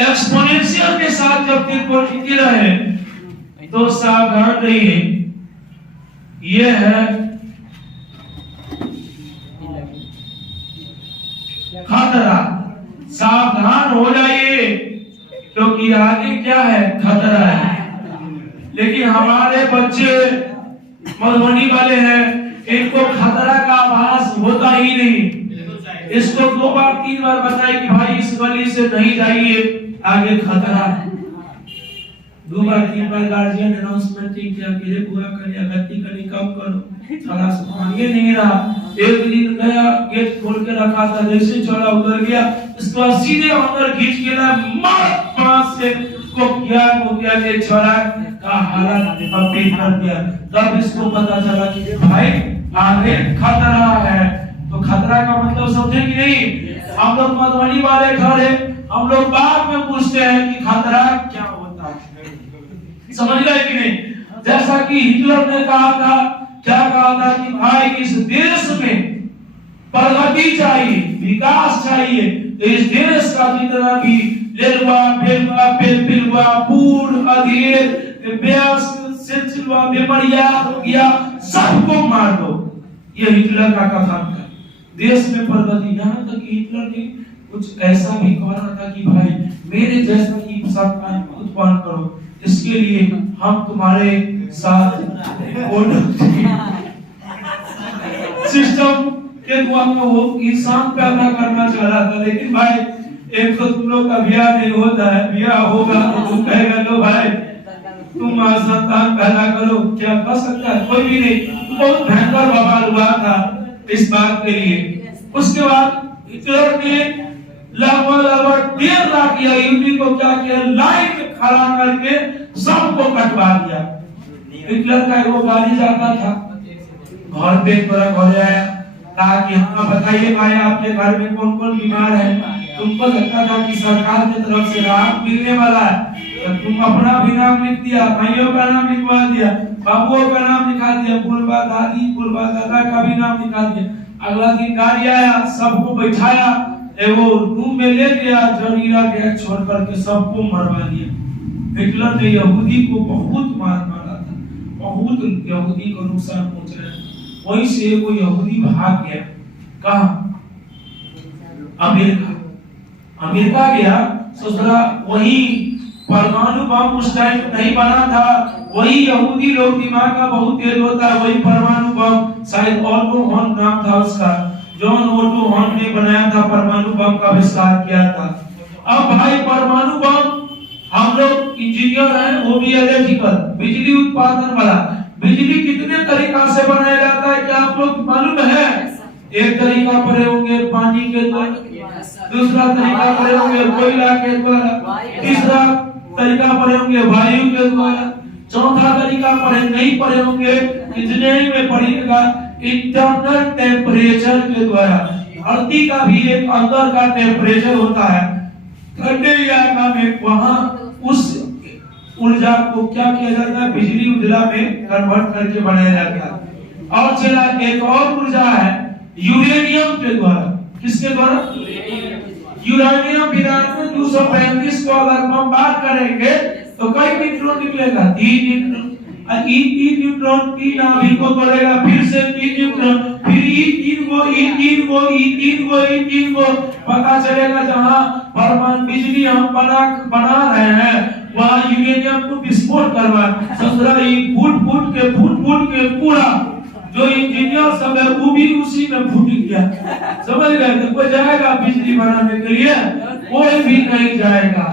Exponential के साथ जब त्रिकोण गिरा है तो सावधान रहिए। यह है खतरा, सावधान हो जाइए क्योंकि आगे क्या है, खतरा है। लेकिन हमारे बच्चे मधुबनी वाले हैं, इनको खतरा का आभास होता ही नहीं। इसको 2 बार 3 बार बताए कि भाई इस गली से नहीं जाइए, आगे खतरा है। 2 बार 3 बार गार्जियन अनाउंसमेंट किया कि रे पूरा करिए, गति करी कम करो, सारा मांगे नहीं रहा। एक दिन गया, गेट खोल के रखा था, जैसे चला उधर गया, इसको सीधे अंदर खींच के ना मार पास से को किया के छोड़ा का हालत अपील कर दिया। तब इसको पता चला कि भाई आगे खतरा है। तो खतरा का मतलब समझे कि नहीं? हम लोग मधुबनी वाले घर है, हम लोग बाद में पूछते हैं कि खतरा क्या होता है, समझ गए कि नहीं? जैसा कि हिटलर ने कहा था, क्या कहा था कि भाई इस देश में प्रगति चाहिए, विकास चाहिए, तो इस देश का जितना भी लेलवा बेलवा बेलबिलवा पूर्ण अधीर व्यास सिलसिलवा बेमरिया या सबको मार दो। ये हिटलर का कथन था। देश में प्रगति, यहाँ तक कि हिटलर ने कुछ ऐसा भी कहा था कि भाई मेरे जैसा ही संतान उत्पन्न करो, इसके लिए हम तुम्हारे साथ सिस्टम के द्वारा वो इंसान पैदा करना चाह रहा था। लेकिन भाई एक तो तुम लोग का ब्याह नहीं होता है, ब्याह होगा तो तुम कहेगा लो भाई तुम संतान पैदा करो, क्या कर सकता है? कोई भी नहीं। बहुत भयंकर बवाल हुआ था इस बात के लिए। उसके बाद हिटलर ने लगभग 1.5 लाख यहूदी को क्या किया, लाइन में खड़ा करके सबको कटवा दिया। हिटलर का वो गाड़ी जाता था, घर पे पूरा घर आया, कहा कि हाँ बताइए भाई आपके घर में कौन कौन बीमार है। तुमको लगता था कि सरकार की तरफ से राहत मिलने वाला है, तो तुम अपना भी नाम लिख दिया, भाइयों का नाम लिखवा दिया, बाबुओं का नाम लिखा दिया, पूर्वा दादी पूर्वा दादा का भी नाम लिखा दिया। अगला दिन गाड़ी आया, सबको बैठाया, वो रूम में ले गया, जहरीला गैस छोड़ करके सबको मरवा दिया। हिटलर ने यहूदी को बहुत मारा था, बहुत यहूदी को नुकसान पहुंचाया। वहीं से वो यहूदी भाग गया, कहाँ? अमेरिका गया। सोचला वही परमाणु बम उस टाइम नहीं बना था, वही यहूदी लोग दिमाग का बहुत तेज होता है, वही परमाणु बम, शायद ऑटो हॉर्न नाम था उसका, जॉन ऑटो हॉर्न ने बनाया था, परमाणु बम का आविष्कार किया था। अब भाई परमाणु बम, हम लोग इंजीनियर हैं, वो भी इलेक्ट्रिकल, बिजली उत्पादन वाला। बिजली कितने तरीका से बनाया जाता है क्या आप लोग मालूम है? एक तरीका पर होंगे पानी के द्वारा, दूसरा तरीका पर होंगे कोयला के द्वारा, तीसरा तरीका पर होंगे वायु के द्वारा, चौथा तरीका पर नहीं पढ़े होंगे, इंजीनियरिंग में पढ़िएगा इंटरनल टेम्परेचर के द्वारा। धरती का भी एक अंदर का टेम्परेचर होता है, ठंडे इलाका में वहां उस ऊर्जा को क्या किया जाता है, बिजली ऊर्जा में कन्वर्ट करके बनाया जाता है। और चला एक और ऊर्जा है यूरेनियम के द्वारा। किसके द्वारा? यूरेनियम 235 को अगर बमबार्ड करेंगे तो कई न्यूट्रॉन निकलेगा, 3 न्यूट्रॉन 3 नाभिक को तोड़ेगा, फिर से 3 न्यूट्रॉन, फिर तीन को पता चलेगा जहां परमाणु बिजली हम बना रहे हैं वहां यूरेनियम को विस्फोट करवा, फूट के पूरा जो इंजीनियर सब है वो भी उसी में फूट गया। समझ गए? तो कोई जाएगा बिजली बनाने के लिए? कोई भी नहीं जाएगा।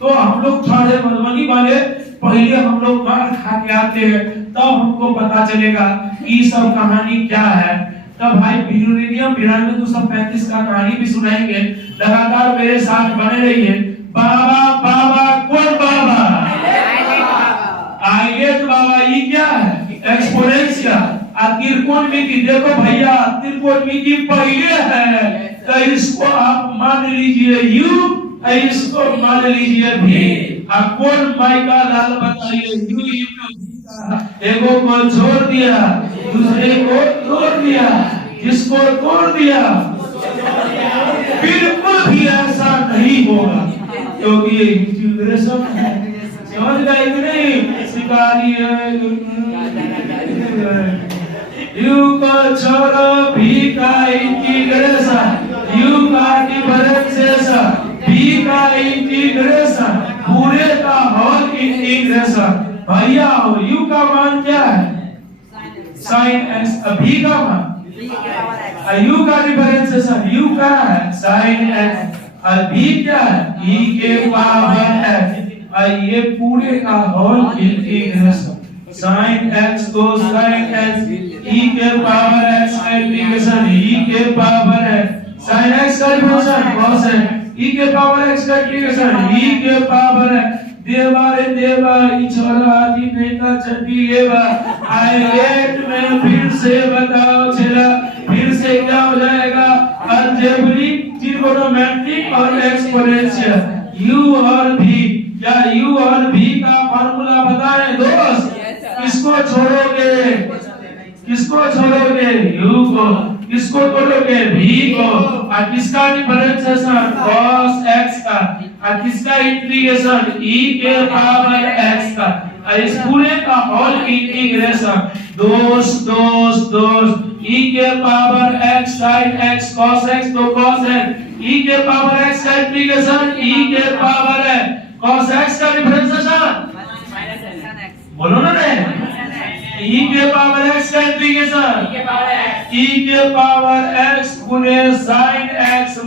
तो हम लोग थोड़े मधुबनी वाले पहले हम लोग मार खा के आते हैं, तब हमको पता चलेगा ये सब कहानी क्या है। तब भाई यूरेनियम 235 का कहानी भी सुनाएंगे। लगातार मेरे साथ बने रहिए। बाबा बाबा कौन बाबा? आइए तो बाबा ये क्या है? एक्सपोनेंशियल। त्रिकोणमिति देखो भैया, त्रिकोणमिति पहले है तो इसको आप मान लीजिए यू, इसको मान लीजिए भी। अब कौन माई का लाल बताइए? यू एगो को छोड़ दिया, दूसरे को तोड़ दिया, जिसको तोड़ दिया बिल्कुल भी ऐसा नहीं होगा। क्योंकि ये इंटीग्रेशन है। समझ गए कि नहीं? शिकारी है यू को छोड़ो भी का इंटीग्रेशन, यू का डिफरेंशिएशन, भी का इंटीग्रेशन, पूरे का होल इंटीग्रेशन। भैया हो यू का मान क्या है? Sine x. भी का मान यू का डिफरेंशिएशन यू का है साइन एक्स, और भी क्या है? e के पावर x। ये पूरे का होल इंटीग्रेशन sin x को sin x e के पावर x का इंटीग्रेशन e के पावर x sin x का इंटीग्रेशन cos x e के पावर x का इंटीग्रेशन e के पावर x। देवा रे देवा छोरा आदि बेटा चटी एवा आइलेट में फिर से बताओ चला, फिर से क्या हो जाएगा? अलजेब्रिक, ट्रिगोनोमेट्रिक और एक्सपोनेंशियल। u और v, क्या u और v का फार्मूला बताएं दोस्त? किसको छोड़ोगे? किसको छोड़ोगे? u को। किसको छोड़ोगे? v को। और किसका डिफरेंशिएशन? cos x का। और किसका इंटीग्रेशन? e के पावर x का। और इस पूरे का होल इंटीग्रेशन दोस्त e के power x sin x cos x तो cos x, e के पावर x का इंटीग्रेशन e के पावर x cos x का डिफरेंशिएशन बोलो ना रे, e के पावर x का इंटीग्रेशन e के पावर x गुने sin x,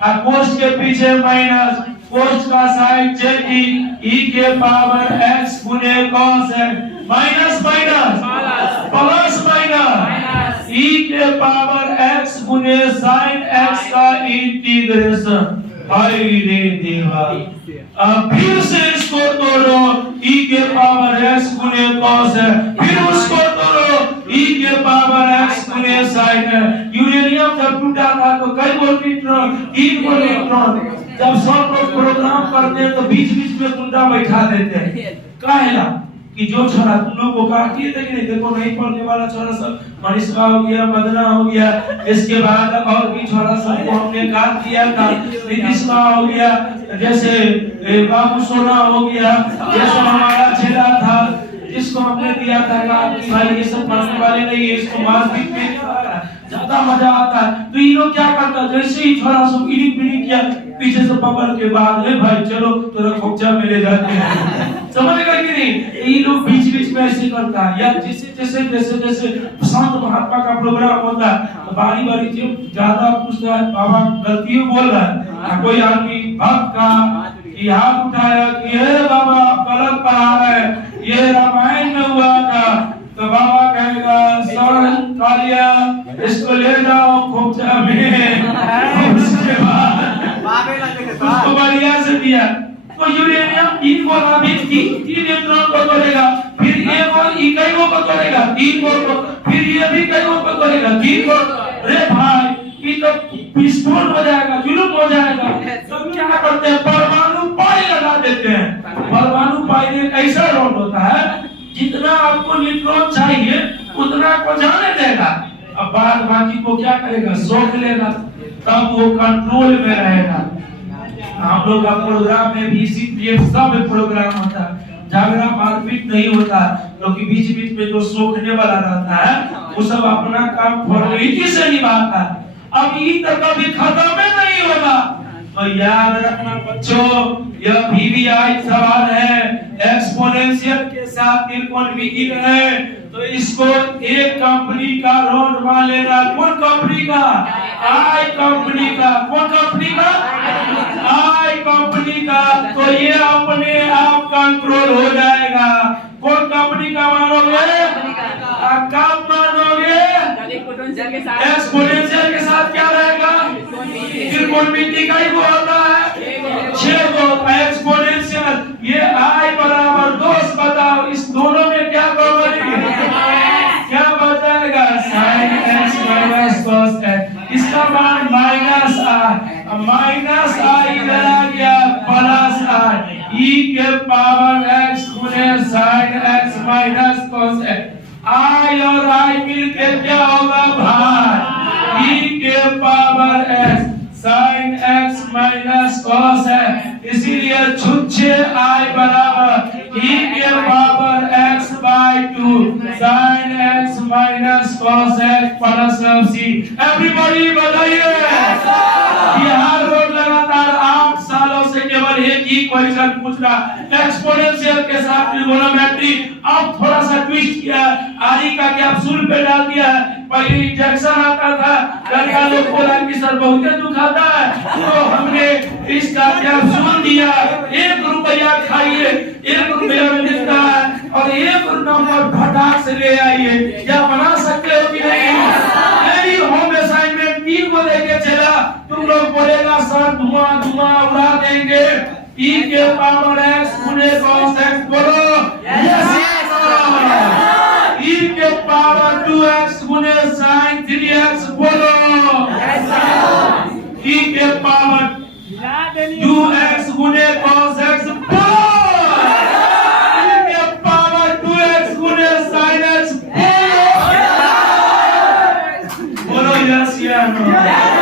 और cos के पीछे माइनस, cos का साइन जेटी e के पावर x गुने cos x, minus minus plus minus e के पावर x गुने sin x का इंटीग्रेशन। हाय रे देवा, अब फिर से इसको तोड़ो e के पावर x गुने cos है, फिर उसको तोड़ो e के पावर x गुने sin है। यूरेनियम जब टूटा था तो कई न्यूट्रॉन? 3 न्यूट्रॉन। जब सब लोग प्रोग्राम करते हैं तो बीच बीच में गुंडा बैठा देते हैं। काहेला कि जो छोरा तुम लोग को काटी है कि नहीं, देखो नहीं पढ़ने वाला छोरा सब मनीषा हो गया, मदना हो गया, इसके बाद और भी छोरा सब को हमने काट दिया था। नीतीशा हो गया, जैसे बाबू सोना हो गया, जैसे हमारा चेला था जिसको हमने दिया था कि भाई ये सब पढ़ने वाले नहीं है, इसको मारपीट में ज्यादा मजा आता है। तो ये लोग क्या करता है, जैसे ही छोरा सब इडिंग बिडिंग किया पीछे से पकड़ के बाद ले भाई चलो तेरा खोपचा में ले जाते हैं। समझ गए कि नहीं? ये लोग बीच बीच में ऐसे करता है। या जैसे जैसे जैसे जैसे संत महात्मा का प्रोग्राम होता है तो बारी बारी जो ज्यादा पूछता है बाबा गलती बोल रहा है, कोई आदमी भक्त का हाथ उठाया कि हे बाबा आप गलत पढ़ा रहे, ये रामायण में हुआ था, तो बाबा कहेगा सर कालिया इसको ले जाओ खोपचा में। उसके बाद उसको बढ़िया से दिया तो यूरेनियम 3 को भी 3 न्यूट्रॉन को तोड़ेगा, फिर ये और इकाई को तोड़ेगा 3 को, फिर ये भी कई को तोड़ेगा 3 को। अरे भाई ये तो विस्फोट हो जाएगा, जुलूम हो जाएगा। तो क्या करते हैं, परमाणु पाई लगा देते हैं। परमाणु पाई एक ऐसा रॉड होता है जितना आपको न्यूट्रॉन चाहिए उतना को जाने देगा, अब बाद बाकी को क्या करेगा, सोख लेगा, तब वो कंट्रोल में रहेगा। हम लोग का प्रोग्राम में भी इसी सब प्रोग्राम होता है, झगड़ा मारपीट नहीं होता, क्योंकि बीच बीच में जो सोखने वाला रहता है वो सब अपना काम फॉर्मेलिटी से निभाता है। अब ये तो कभी खत्म नहीं होगा। तो याद रखना बच्चों, यह VVI सवाल है, एक्सपोनेंशियल के साथ त्रिकोणमिति है, तो इसको एक कंपनी का रोड मान लेना। कौन कंपनी का? आई कंपनी का। कौन कंपनी का? आई कंपनी का। तो ये अपने आप कंट्रोल हो जाएगा। कौन कंपनी का मानोगे? कब मानोगे? एक्सपोनेंशियल के साथ क्या रहेगा? त्रिकोणमिति का ही वो होता है 6 को एक्सपोनेंशियल। ये आई बराबर 2, बताओ इस दोनों में क्या कॉमन है? क्या बचाएगा? sin x minus cos x। इसका मान माइनस आई इधर आ गया प्लस आई, e के पावर x गुने sin x minus cos x। आई और आई मिलके क्या होगा भाई? e के power x sin x minus cos x इसीलिए छुच्छे I बराबर E के power x by 2 sin x minus cos x plus c। Everybody बताइए। बिहार बोर्ड लगातार 8 सालों से केवल एक ही क्वेश्चन पूछ रहा, एक्सपोनेंशियल के साथ ट्रिगोनोमेट्री। अब थोड़ा सा ट्विस्ट किया, आरी का कैप्सूल पे डाल दिया है। पहले इंजेक्शन आता था, लड़का लोग बोला कि सर बहुत दुखाता है, तो हमने इसका कैप्सूल दिया। 1 रुपया खाइए, 1 रुपया में मिलता है, और 1 नंबर फटाक से ले आइए। क्या बना सकते हो कि नहीं? मेरी होम असाइनमेंट 3 को लेके चला, तुम लोग बोलेगा सर धुआं धुआं उड़ा देंगे। E के पावर x गुने cos x बोलो यस। E के पावर 2x गुने sin 3x बोलो यस। E के पावर 2x गुने cos x बोलो। E के पावर 2x गुने sin x बोलो यस या नो।